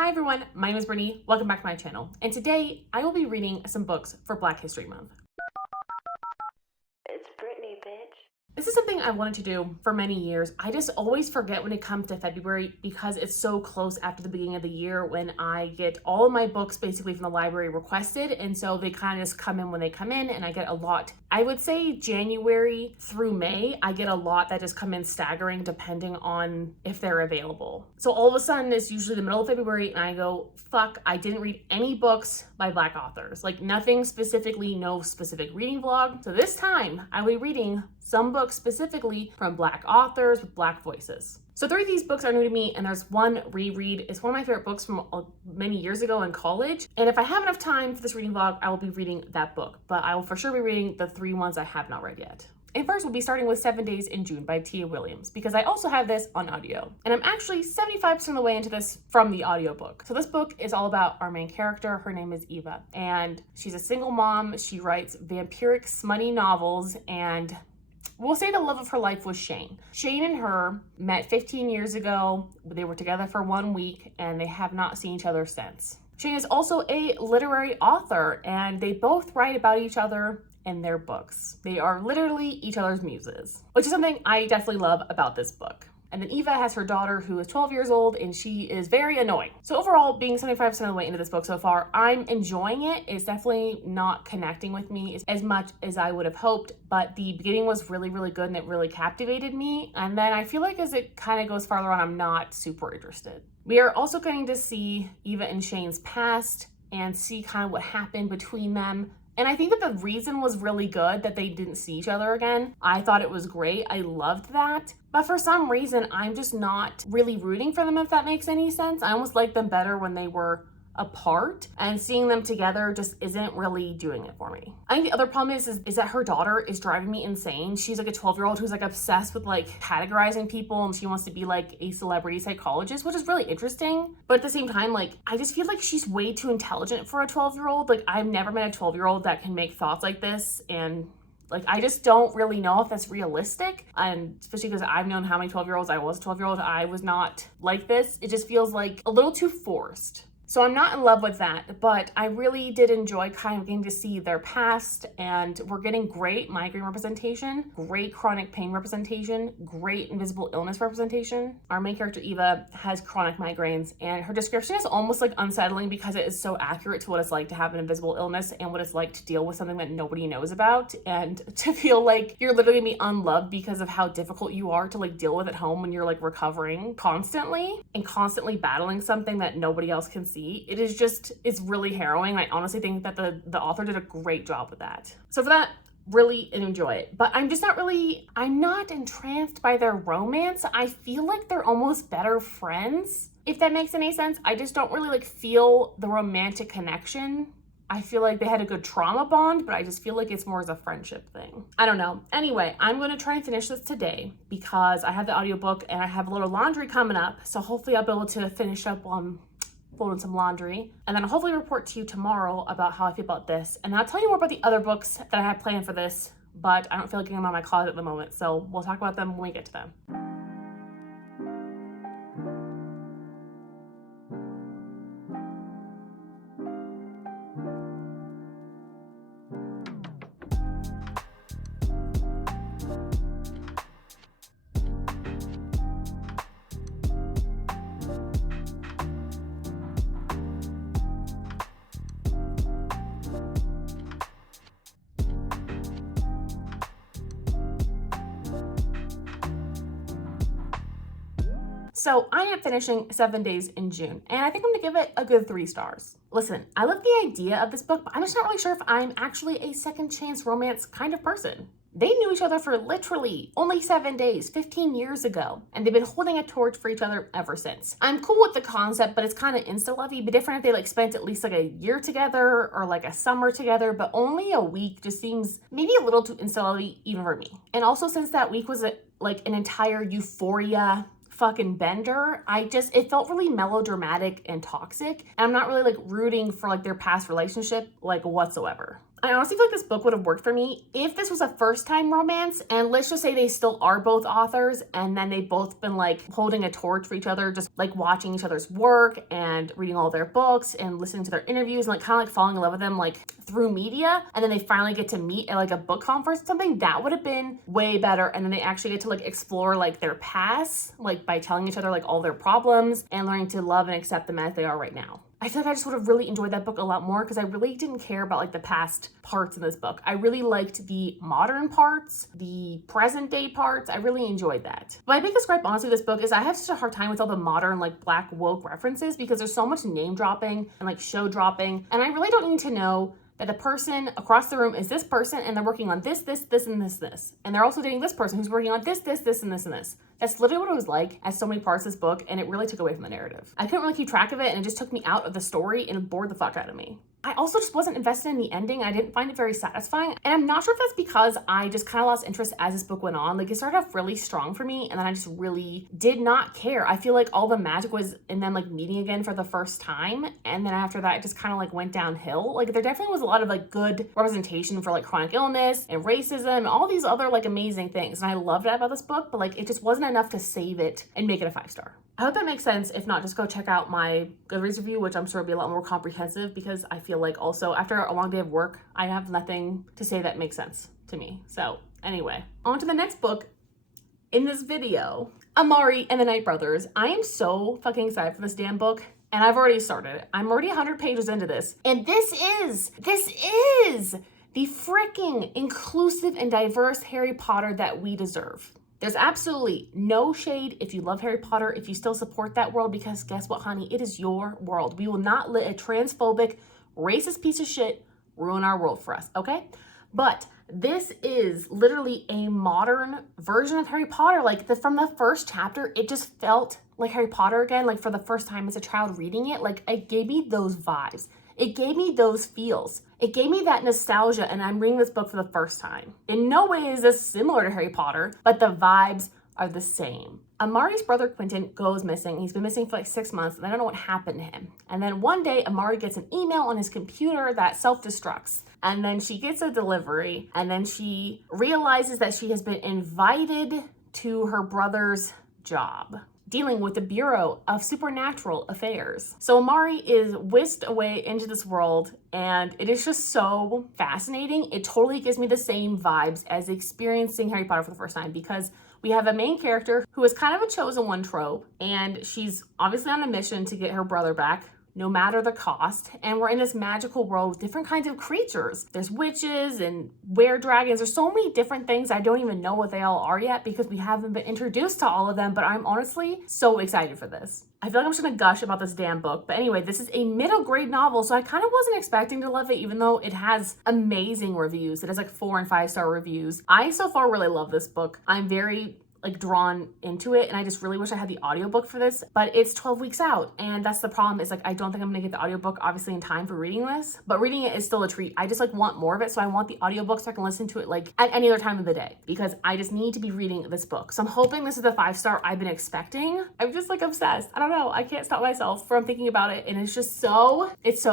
Hi everyone, my name is Brittany. Welcome back to my channel. And today I will be reading some books for Black History Month. It's Brittany, bitch. This is something I wanted to do for many years. I just always forget when it comes to February because it's so close after the beginning of the year when I get all of my books basically from the library requested. And so they kind of just come in when they come in and I get a lot. I would say January through May, I get a lot that just come in staggering depending on if they're available. So all of a sudden it's usually the middle of February and I go, fuck, I didn't read any books by Black authors. Like nothing specifically, no specific reading vlog. So this time I will be reading some books specifically from Black authors with Black voices. So 3 of these books are new to me and there's one reread. It's one of my favorite books from many years ago in college. And if I have enough time for this reading vlog, I will be reading that book, but I will for sure be reading the 3 ones I have not read yet. And first we'll be starting with 7 Days in June by Tia Williams because I also have this on audio. And I'm actually 75% of the way into this from the audiobook. So this book is all about our main character. Her name is Eva and she's a single mom. She writes vampiric smutty novels and we'll say the love of her life was Shane. Shane and her met 15 years ago. They were together for 1 week and they have not seen each other since. Shane is also a literary author and they both write about each other in their books. They are literally each other's muses, which is something I definitely love about this book. And then Eva has her daughter who is 12 years old and she is very annoying. So overall, being 75% of the way into this book so far, I'm enjoying it. It's definitely not connecting with me as much as I would have hoped, but the beginning was really, really good and it really captivated me. And then I feel like as it kind of goes farther on, I'm not super interested. We are also getting to see Eva and Shane's past and see kind of what happened between them. And I think that the reason was really good that they didn't see each other again. I thought it was great. I loved that. But for some reason, I'm just not really rooting for them, if that makes any sense. I almost liked them better when they were apart, and seeing them together just isn't really doing it for me. I think the other problem is that her daughter is driving me insane. She's like a 12-year-old who's like obsessed with like categorizing people and she wants to be like a celebrity psychologist, which is really interesting. But at the same time, like I just feel like she's way too intelligent for a 12-year-old. Like I've never met a 12-year-old that can make thoughts like this, and like, I just don't really know if that's realistic. And especially because I've known how many 12-year-olds. I was a 12-year-old. I was not like this. It just feels like a little too forced. So I'm not in love with that, but I really did enjoy kind of getting to see their past, and we're getting great migraine representation, great chronic pain representation, great invisible illness representation. Our main character, Eva, has chronic migraines, and her description is almost like unsettling because it is so accurate to what it's like to have an invisible illness and what it's like to deal with something that nobody knows about, and to feel like you're literally gonna be unloved because of how difficult you are to like deal with at home when you're like recovering constantly and constantly battling something that nobody else can see. It is just, it's really harrowing. I honestly think that the author did a great job with that. So for that, really enjoy it. But I'm not entranced by their romance. I feel like they're almost better friends, if that makes any sense. I just don't really like feel the romantic connection. I feel like they had a good trauma bond, but I just feel like it's more as a friendship thing. I don't know. Anyway, I'm going to try and finish this today because I have the audiobook and I have a little laundry coming up. So hopefully I'll be able to finish up on folding some laundry, and then I'll hopefully report to you tomorrow about how I feel about this. And I'll tell you more about the other books that I have planned for this, but I don't feel like getting them out of my closet at the moment. So we'll talk about them when we get to them. So I am finishing 7 Days in June, and I think I'm gonna give it a good 3 stars. Listen, I love the idea of this book, but I'm just not really sure if I'm actually a second chance romance kind of person. They knew each other for literally only 7 days, 15 years ago, and they've been holding a torch for each other ever since. I'm cool with the concept, but it's kind of insta-lovey. But different if they like spent at least like a year together or like a summer together, but only a week just seems maybe a little too insta-lovey even for me. And also since that week was like an entire euphoria fucking bender, it felt really melodramatic and toxic, and I'm not really like rooting for like their past relationship like whatsoever. I honestly feel like this book would have worked for me if this was a first time romance, and let's just say they still are both authors and then they've both been like holding a torch for each other, just like watching each other's work and reading all their books and listening to their interviews and like kind of like falling in love with them like through media, and then they finally get to meet at like a book conference or something. That would have been way better. And then they actually get to like explore like their past, like by telling each other like all their problems and learning to love and accept them as they are right now. I feel like I just would have really enjoyed that book a lot more because I really didn't care about like the past parts in this book. I really liked the modern parts, the present day parts. I really enjoyed that. My biggest gripe honestly with this book is I have such a hard time with all the modern like Black woke references because there's so much name dropping and like show dropping, and I really don't need to know that the person across the room is this person and they're working on this, this, this, and this. And they're also dating this person who's working on this, this, this, and this, and this. That's literally what it was like at so many parts of this book, and it really took away from the narrative. I couldn't really keep track of it, and it just took me out of the story and it bored the fuck out of me. I also just wasn't invested in the ending. I didn't find it very satisfying. And I'm not sure if that's because I just kind of lost interest as this book went on. Like it started off really strong for me and then I just really did not care. I feel like all the magic was in them like meeting again for the first time. And then after that, it just kind of like went downhill. Like there definitely was a lot of like good representation for like chronic illness and racism and all these other like amazing things. And I loved that about this book, but like it just wasn't enough to save it and make it a 5-star. I hope that makes sense. If not, just go check out my Goodreads review, which I'm sure will be a lot more comprehensive because I feel like also after a long day of work, I have nothing to say that makes sense to me. So anyway, on to the next book in this video, Amari and the Night Brothers. I am so fucking excited for this damn book. And I've already started it. I'm already 100 pages into this. And this is the freaking inclusive and diverse Harry Potter that we deserve. There's absolutely no shade if you love Harry Potter, if you still support that world, because guess what, honey? It is your world. We will not let a transphobic, racist piece of shit ruin our world for us, okay? But this is literally a modern version of Harry Potter. Like from the first chapter, it just felt like Harry Potter again, like for the first time as a child reading it. Like it gave me those vibes. It gave me those feels. It gave me that nostalgia, and I'm reading this book for the first time. In no way is this similar to Harry Potter, but the vibes are the same. Amari's brother Quentin goes missing. He's been missing for like 6 months, and I don't know what happened to him. And then one day, Amari gets an email on his computer that self-destructs. And then she gets a delivery, and then she realizes that she has been invited to her brother's job, dealing with the Bureau of Supernatural Affairs. So Amari is whisked away into this world, and it is just so fascinating. It totally gives me the same vibes as experiencing Harry Potter for the first time, because we have a main character who is kind of a chosen one trope, and she's obviously on a mission to get her brother back, no matter the cost. And we're in this magical world with different kinds of creatures. There's witches and were-dragons. There's so many different things. I don't even know what they all are yet because we haven't been introduced to all of them, but I'm honestly so excited for this. I feel like I'm just gonna gush about this damn book. But anyway, this is a middle grade novel, so I kind of wasn't expecting to love it, even though it has amazing reviews. It has like 4 and 5-star reviews. I so far really love this book. I'm very like drawn into it, and I just really wish I had the audiobook for this, but it's 12 weeks out, and that's the problem. Is like I don't think I'm gonna get the audiobook obviously in time for reading this, but reading it is still a treat. I just like want more of it, so I want the audiobook so I can listen to it like at any other time of the day, because I just need to be reading this book. So I'm hoping this is the 5-star I've been expecting. I'm just like obsessed. I don't know, I can't stop myself from thinking about it, and it's so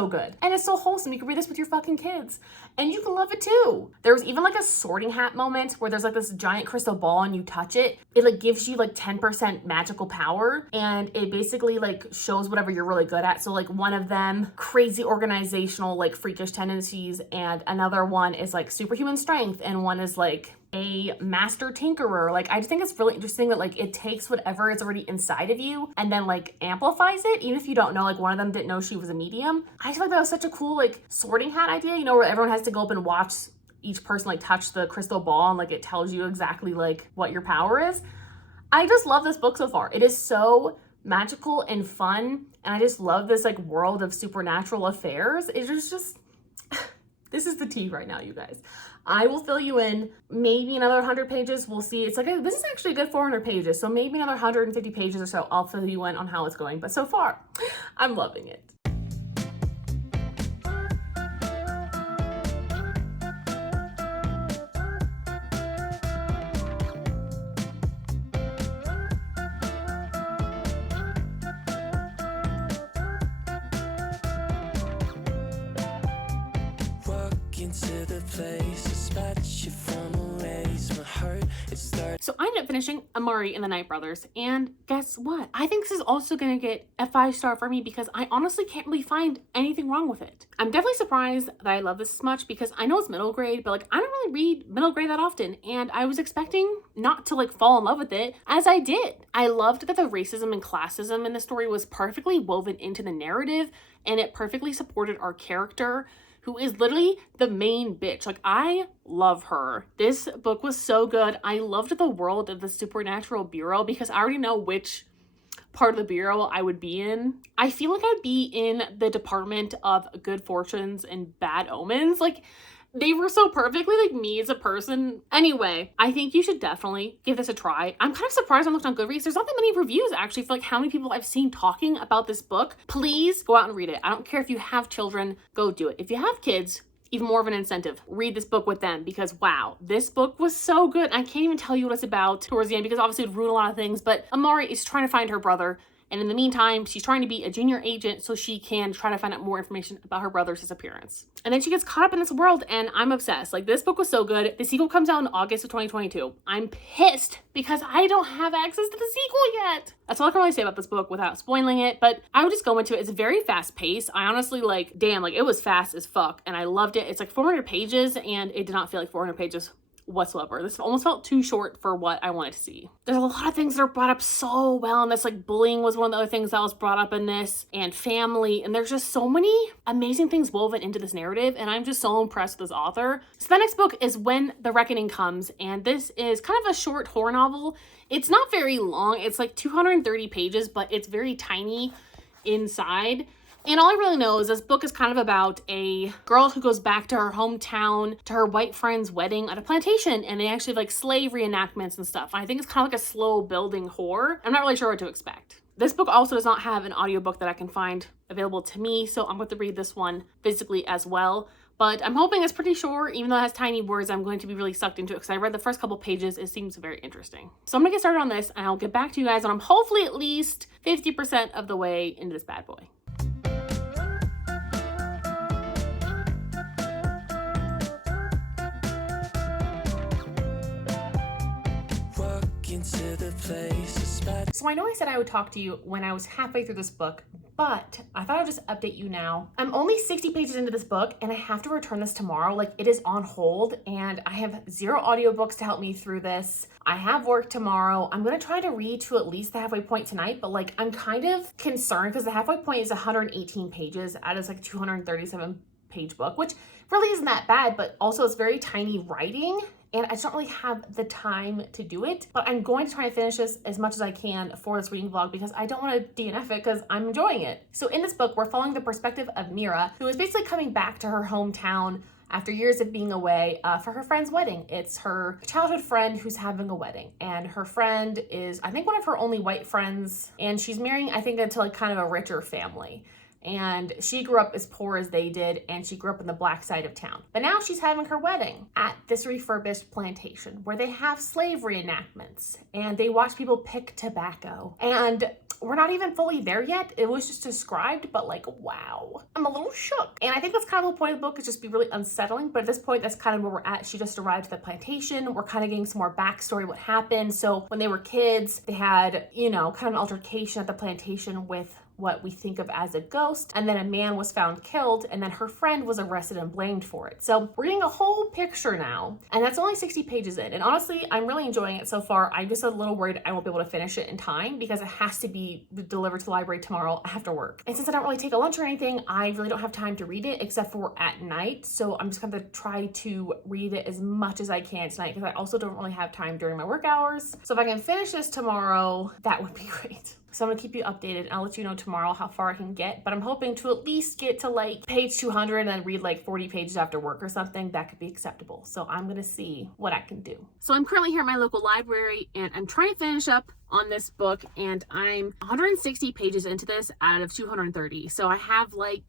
good, and it's so wholesome. You can read this with your fucking kids and you can love it too. There's even like a Sorting Hat moment where there's like this giant crystal ball and you touch it, it like gives you like 10% magical power, and it basically like shows whatever you're really good at. So like one of them, crazy organizational like freakish tendencies, and another one is like superhuman strength, and one is like a master tinkerer. Like I just think it's really interesting that like it takes whatever is already inside of you and then like amplifies it, even if you don't know. Like one of them didn't know she was a medium. I just feel like that was such a cool like Sorting Hat idea, you know, where everyone has to go up and watch each person like touch the crystal ball, and like it tells you exactly like what your power is. I just love this book so far. It is so magical and fun, and I just love this like world of supernatural affairs. It is just this is the tea right now, you guys. I will fill you in maybe another 100 pages. We'll see. It's like, this is actually a good 400 pages. So maybe another 150 pages or so, I'll fill you in on how it's going. But so far, I'm loving it. into the place, a spot you found always. My heart, it started. So I ended up finishing Amari and the Night Brothers, and guess what? I think this is also gonna get a 5-star for me because I honestly can't really find anything wrong with it. I'm definitely surprised that I love this as much because I know it's middle grade, but like I don't really read middle grade that often, and I was expecting not to like fall in love with it as I did. I loved that the racism and classism in the story was perfectly woven into the narrative, and it perfectly supported our character, who is literally the main bitch. Like, I love her. This book was so good. I loved the world of the Supernatural Bureau because I already know which part of the bureau I would be in. I feel like I'd be in the department of good fortunes and bad omens. Like, they were so perfectly like me as a person. Anyway, I think you should definitely give this a try. I'm kind of surprised I looked on Goodreads. There's not that many reviews actually for like how many people I've seen talking about this book. Please go out and read it. I don't care if you have children, go do it. If you have kids, even more of an incentive, read this book with them because wow, this book was so good. I can't even tell you what it's about towards the end because obviously it would ruin a lot of things, but Amari is trying to find her brother. And in the meantime, she's trying to be a junior agent so she can try to find out more information about her brother's disappearance. And then she gets caught up in this world, and I'm obsessed. Like, this book was so good. The sequel comes out in August of 2022. I'm pissed because I don't have access to the sequel yet. That's all I can really say about this book without spoiling it, but I would just go into it. It's very fast paced. I honestly it was fast as fuck, and I loved it. It's like 400 pages, and it did not feel like 400 pages whatsoever. This almost felt too short for what I wanted to see. There's a lot of things that are brought up so well in this, like bullying was one of the other things that was brought up in this, and family, and there's just so many amazing things woven into this narrative, and I'm just so impressed with this author. So the next book is When the Reckoning Comes, and this is kind of a short horror novel. It's not very long. It's like 230 pages, but it's very tiny inside. And all I really know is this book is kind of about a girl who goes back to her hometown, to her white friend's wedding at a plantation, and they actually have like slave reenactments and stuff. And I think it's kind of like a slow building horror. I'm not really sure what to expect. This book also does not have an audiobook that I can find available to me, so I'm going to read this one physically as well. But I'm hoping it's pretty short, even though it has tiny words, I'm going to be really sucked into it because I read the first couple pages. It seems very interesting. So I'm going to get started on this, and I'll get back to you guys when I'm hopefully at least 50% of the way into this bad boy. Into the place, a spot. So I know I said I would talk to you when I was halfway through this book, but I thought I'd just update you now. I'm only 60 pages into this book and I have to return this tomorrow. Like, it is on hold and I have 0 audiobooks to help me through this. I have work tomorrow. I'm going to try to read to at least the halfway point tonight, but like I'm kind of concerned because the halfway point is 118 pages out of like 237 page book, which really isn't that bad, but also it's very tiny writing. And I just don't really have the time to do it, but I'm going to try to finish this as much as I can for this reading vlog because I don't want to DNF it because I'm enjoying it. So in this book, we're following the perspective of Mira, who is basically coming back to her hometown after years of being away for her friend's wedding. It's her childhood friend who's having a wedding, and her friend is, I think, one of her only white friends, and she's marrying, I think, into like kind of a richer family. And she grew up as poor as they did, and she grew up in the black side of town. But now she's having her wedding at this refurbished plantation where they have slave reenactments and they watch people pick tobacco. And we're not even fully there yet. It was just described, but like, wow, I'm a little shook. And I think that's kind of the point of the book, is just be really unsettling. But at this point, that's kind of where we're at. She just arrived at the plantation. We're kind of getting some more backstory, what happened. So when they were kids, they had, kind of an altercation at the plantation with what we think of as a ghost, and then a man was found killed, and then her friend was arrested and blamed for it. So we're getting a whole picture now, and that's only 60 pages in, and honestly, I'm really enjoying it so far. I'm just a little worried I won't be able to finish it in time because it has to be delivered to the library tomorrow after work. And since I don't really take a lunch or anything, I really don't have time to read it except for at night, so I'm just gonna try to read it as much as I can tonight because I also don't really have time during my work hours. So if I can finish this tomorrow, that would be great. So I'm gonna keep you updated and I'll let you know tomorrow how far I can get, but I'm hoping to at least get to like page 200 and then read like 40 pages after work or something. That could be acceptable. So I'm gonna see what I can do. So I'm currently here at my local library and I'm trying to finish up on this book, and I'm 160 pages into this out of 230. So I have like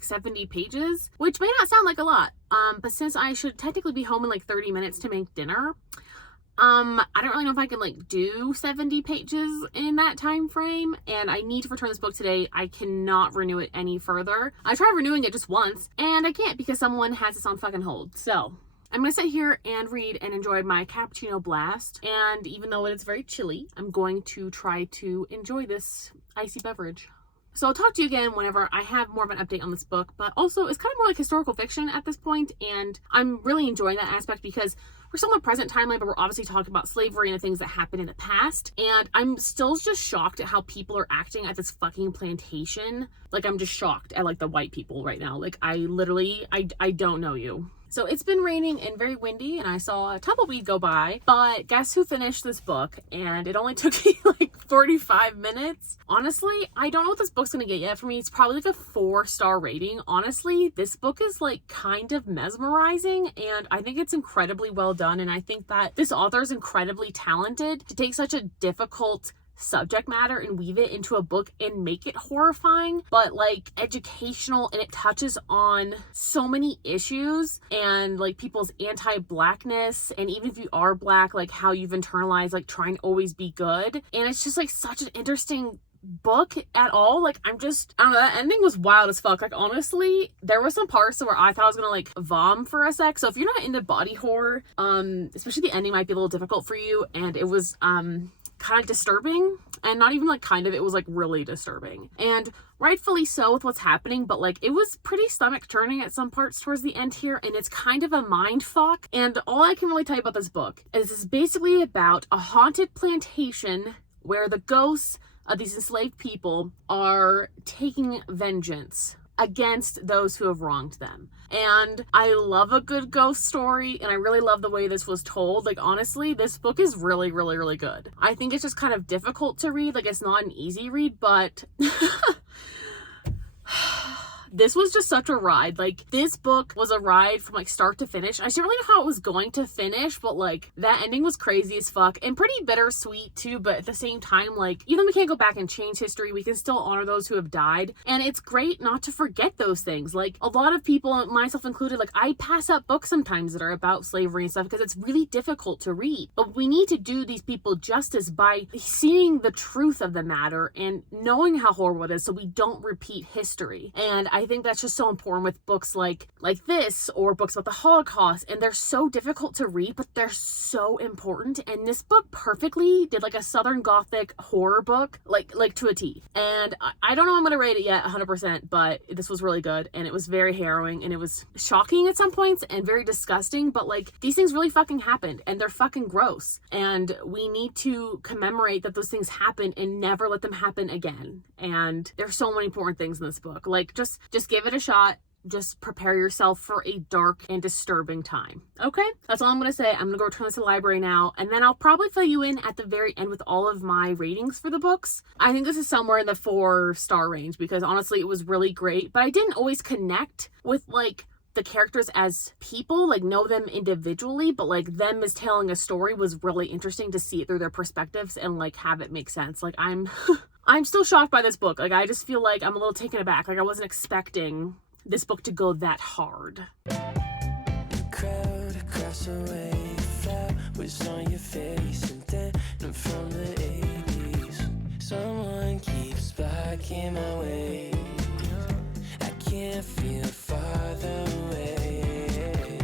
70 pages, which may not sound like a lot, but since I should technically be home in like 30 minutes to make dinner, I don't really know if I can like do 70 pages in that time frame, and I need to return this book today. I cannot renew it any further. I tried renewing it just once, and I can't because someone has this on fucking hold. So I'm gonna sit here and read and enjoy my cappuccino blast, and even though it's very chilly, I'm going to try to enjoy this icy beverage. So I'll talk to you again whenever I have more of an update on this book, but also it's kind of more like historical fiction at this point, and I'm really enjoying that aspect because we're still in the present timeline, but we're obviously talking about slavery and the things that happened in the past, and I'm still just shocked at how people are acting at this fucking plantation. Like, I'm just shocked at like the white people right now. Like, I don't know you. So it's been raining and very windy, and I saw a tumbleweed go by, but guess who finished this book? And it only took me like 45 minutes. Honestly, I don't know what this book's gonna get yet. For me, it's probably like a 4-star rating. Honestly, this book is like kind of mesmerizing, and I think it's incredibly well done, and I think that this author is incredibly talented to take such a difficult subject matter and weave it into a book and make it horrifying but like educational, and it touches on so many issues and like people's anti-blackness, and even if you are black, like how you've internalized like trying to always be good. And it's just like such an interesting book at all. Like, I don't know, that ending was wild as fuck. Like, honestly, there were some parts where I thought I was gonna like vom for a sec. So if you're not into body horror, especially the ending might be a little difficult for you. And it was kind of disturbing, and not even like kind of, it was like really disturbing, and rightfully so with what's happening, but like it was pretty stomach turning at some parts towards the end here, and it's kind of a mind fuck. And all I can really tell you about this book is this is basically about a haunted plantation where the ghosts of these enslaved people are taking vengeance against those who have wronged them. And I love a good ghost story, and I really love the way this was told. Like, honestly, this book is really, really, really good. I think it's just kind of difficult to read. Like, it's not an easy read, but this was just such a ride. Like, this book was a ride from like start to finish. I didn't really know how it was going to finish, but like that ending was crazy as fuck and pretty bittersweet too. But at the same time, like, even though we can't go back and change history, we can still honor those who have died. And it's great not to forget those things. Like, a lot of people, myself included, like, I pass up books sometimes that are about slavery and stuff because it's really difficult to read. But we need to do these people justice by seeing the truth of the matter and knowing how horrible it is so we don't repeat history. And I think that's just so important with books like this, or books about the Holocaust, and they're so difficult to read, but they're so important. And this book perfectly did like a Southern Gothic horror book, like to a T. And I don't know I'm gonna rate it yet 100%, but this was really good, and it was very harrowing, and it was shocking at some points and very disgusting, but like, these things really fucking happened, and they're fucking gross, and we need to commemorate that those things happened and never let them happen again. And there's so many important things in this book. Like, just give it a shot. Just prepare yourself for a dark and disturbing time. Okay? That's all I'm gonna say. I'm gonna go return this to the library now, and then I'll probably fill you in at the very end with all of my ratings for the books. I think this is somewhere in the 4-star range because honestly, it was really great, but I didn't always connect with like the characters as people, like know them individually, but like them as telling a story was really interesting to see it through their perspectives and like have it make sense. Like, I'm still shocked by this book. Like, I just feel like I'm a little taken aback. Like, I wasn't expecting this book to go that hard. The crowd across the way, flat was on your face, and then from the 80s, someone keeps blocking my way. I can't feel farther away.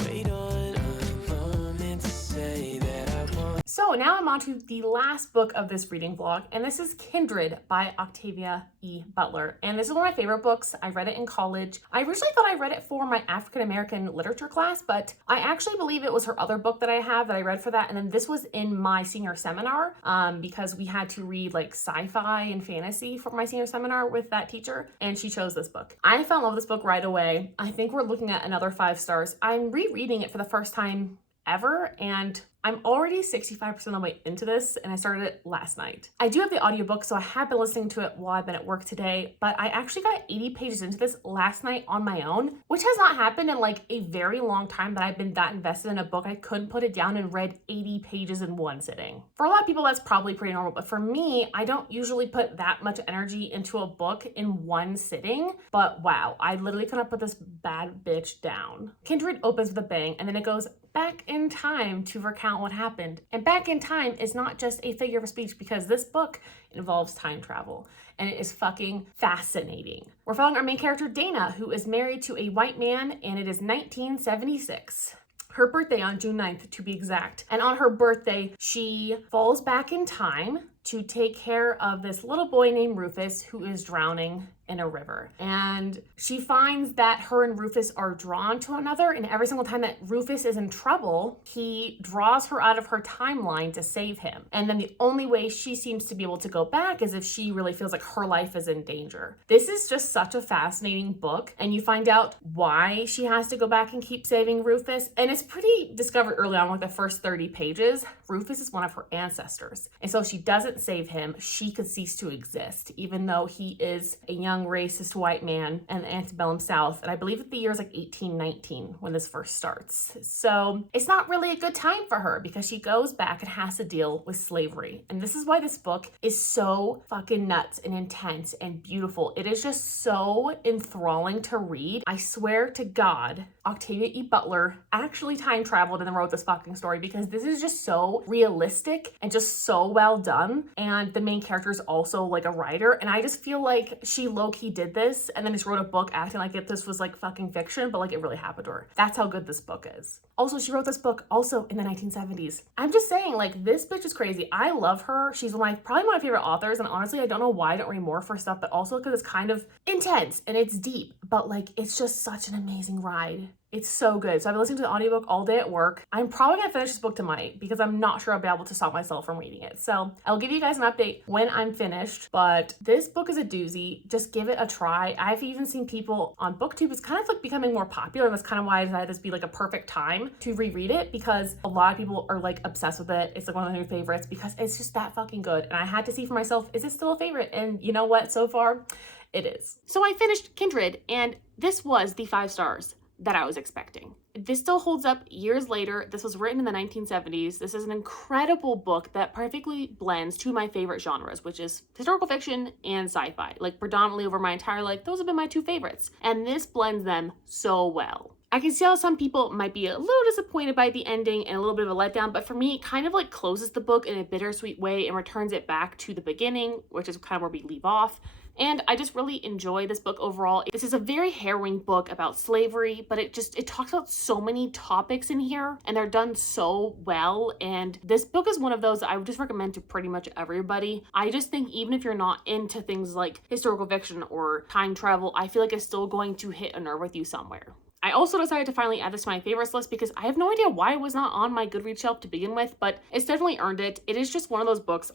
Wait on a moment to say that I want. So now I'm on to the last book of this reading vlog, and this is Kindred by Octavia E. Butler. And this is one of my favorite books. I read it in college. I originally thought I read it for my African American literature class, but I actually believe it was her other book that I have that I read for that. And then this was in my senior seminar because we had to read like sci-fi and fantasy for my senior seminar with that teacher, and she chose this book. I fell in love with this book right away. I think we're looking at another 5 stars. I'm rereading it for the first time ever, and I'm already 65% of the way into this, and I started it last night. I do have the audiobook, so I have been listening to it while I've been at work today, but I actually got 80 pages into this last night on my own, which has not happened in like a very long time that I've been that invested in a book. I couldn't put it down and read 80 pages in one sitting. For a lot of people, that's probably pretty normal, but for me, I don't usually put that much energy into a book in one sitting, but wow, I literally couldn't put this bad bitch down. Kindred opens with a bang, and then it goes back in time to recount what happened. And back in time is not just a figure of speech, because this book involves time travel and it is fucking fascinating. We're following our main character Dana, who is married to a white man, and it is 1976. Her birthday on June 9th to be exact. And on her birthday, she falls back in time to take care of this little boy named Rufus who is drowning in a river. And she finds that her and Rufus are drawn to one another, and every single time that Rufus is in trouble, he draws her out of her timeline to save him. And then the only way she seems to be able to go back is if she really feels like her life is in danger. This is just such a fascinating book, and you find out why she has to go back and keep saving Rufus. And it's pretty discovered early on, like the first 30 pages. Rufus is one of her ancestors. And so if she doesn't save him, she could cease to exist, even though he is a young racist white man in the antebellum South. And I believe that the year is like 1819 when this first starts. So it's not really a good time for her, because she goes back and has to deal with slavery. And this is why this book is so fucking nuts and intense and beautiful. It is just so enthralling to read. I swear to God, Octavia E. Butler actually time traveled and then wrote this fucking story, because this is just so realistic and just so well done. And the main character is also like a writer, and I just feel like she low-key did this and then just wrote a book acting like this was like fucking fiction, but like it really happened to her. That's how good this book is. Also, she wrote this book also in the 1970s. I'm just saying, like, this bitch is crazy. I love her. She's probably one of my favorite authors, and honestly, I don't know why I don't read more of her stuff, but also because it's kind of intense and it's deep, but like it's just such an amazing ride. It's so good. So I've been listening to the audiobook all day at work. I'm probably gonna finish this book tonight because I'm not sure I'll be able to stop myself from reading it. So I'll give you guys an update when I'm finished, but this book is a doozy. Just give it a try. I've even seen people on BookTube, it's kind of like becoming more popular, and that's kind of why I decided this would be like a perfect time to reread it, because a lot of people are like obsessed with it. It's like one of their new favorites because it's just that fucking good. And I had to see for myself, is it still a favorite? And you know what? So far, it is. So I finished Kindred, and this was the 5 stars that I was expecting. This still holds up years later. This was written in the 1970s. This is an incredible book that perfectly blends two of my favorite genres, which is historical fiction and sci-fi. Like predominantly over my entire life, those have been my two favorites. And this blends them so well. I can see how some people might be a little disappointed by the ending and a little bit of a letdown, but for me, it kind of like closes the book in a bittersweet way and returns it back to the beginning, which is kind of where we leave off. And I just really enjoy this book overall. This is a very harrowing book about slavery, but it talks about so many topics in here, and they're done so well. And this book is one of those I would just recommend to pretty much everybody. I just think even if you're not into things like historical fiction or time travel, I feel like it's still going to hit a nerve with you somewhere. I also decided to finally add this to my favorites list because I have no idea why it was not on my Goodreads shelf to begin with, but it's definitely earned it. It is just one of those books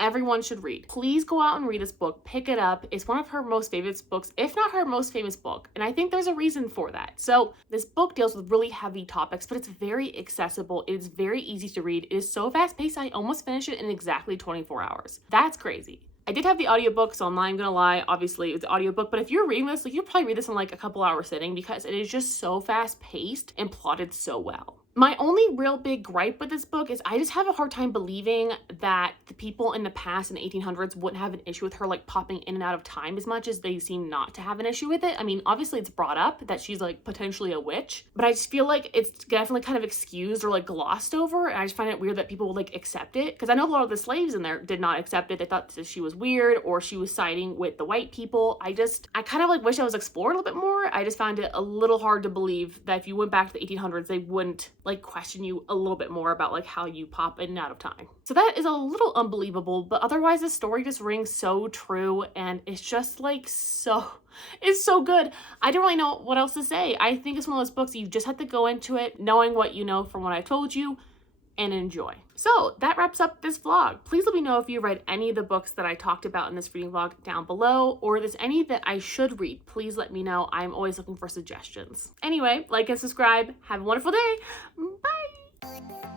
everyone should read. Please go out and read this book, pick it up. It's one of her most famous books, if not her most famous book, and I think there's a reason for that. So this book deals with really heavy topics, but it's very accessible. It is very easy to read. It is so fast paced, I almost finished it in exactly 24 hours. That's crazy. I did have the audiobook, so I'm not even gonna lie, obviously it's the audiobook, but if you're reading this, like you'll probably read this in like a couple hour sitting because it is just so fast paced and plotted so well. My only real big gripe with this book is I just have a hard time believing that the people in the past in the 1800s wouldn't have an issue with her like popping in and out of time as much as they seem not to have an issue with it. I mean, obviously it's brought up that she's like potentially a witch, but I just feel like it's definitely kind of excused or like glossed over, and I just find it weird that people would like accept it, because I know a lot of the slaves in there did not accept it. They thought that she was weird or she was siding with the white people. I kind of like wish I was explored a little bit more. I just found it a little hard to believe that if you went back to the 1800s, they wouldn't like question you a little bit more about like how you pop in and out of time. So that is a little unbelievable, but otherwise the story just rings so true, and it's just like it's so good. I don't really know what else to say. I think it's one of those books you just have to go into it knowing what you know from what I told you and enjoy. So that wraps up this vlog. Please let me know if you read any of the books that I talked about in this reading vlog down below, or if there's any that I should read. Please let me know. I'm always looking for suggestions. Anyway, like and subscribe. Have a wonderful day. Bye.